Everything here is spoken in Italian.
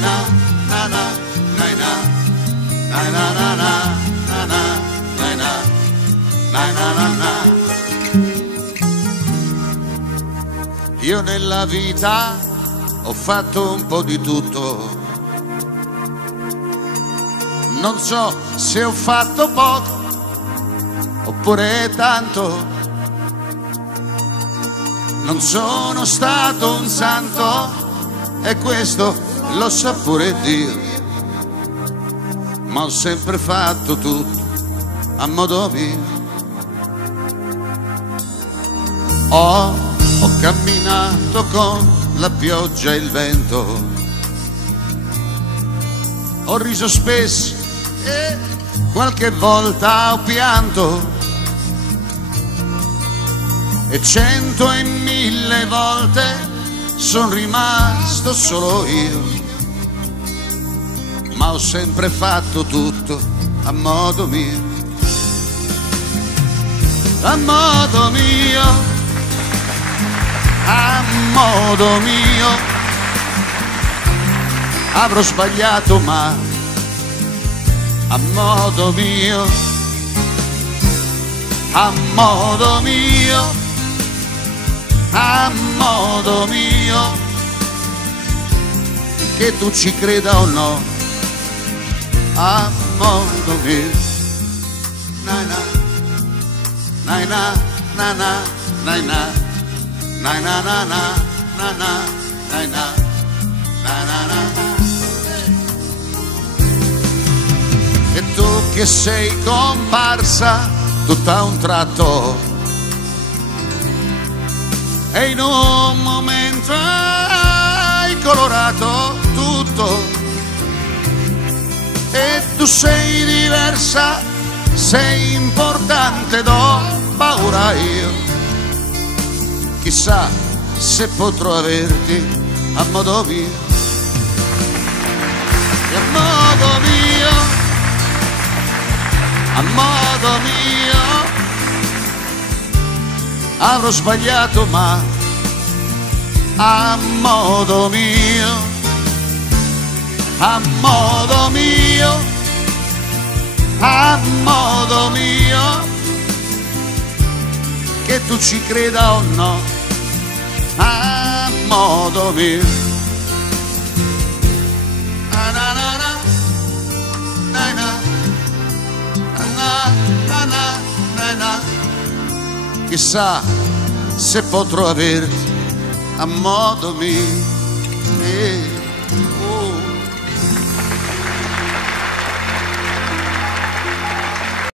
na na na na na na na na na na na na na na na. Io nella vita ho fatto un po' di tutto, non so se ho fatto poco oppure tanto, non sono stato un santo e questo lo sa pure Dio, ma ho sempre fatto tutto a modo mio. Ho camminato con la pioggia e il vento, ho riso spesso e qualche volta ho pianto, e 100 e 1000 volte son rimasto solo io, ma ho sempre fatto tutto a modo mio, a modo mio, a modo mio. Avrò sbagliato ma a modo mio, a modo mio, a modo mio, che tu ci creda o no, a modo mio. Na na na na na na na na na na na na na na na na na. E tu che sei comparsa tutto a un tratto e in un momento hai colorato tutto, e tu sei diversa, sei importante, do paura io. Chissà se potrò averti a modo mio, e a modo mio, a modo mio. Avrò sbagliato ma a modo mio, a modo mio, a modo mio, che tu ci creda o no, a modo mio. Na na na na na na na na na. Chissà se potrò averti a modo mio.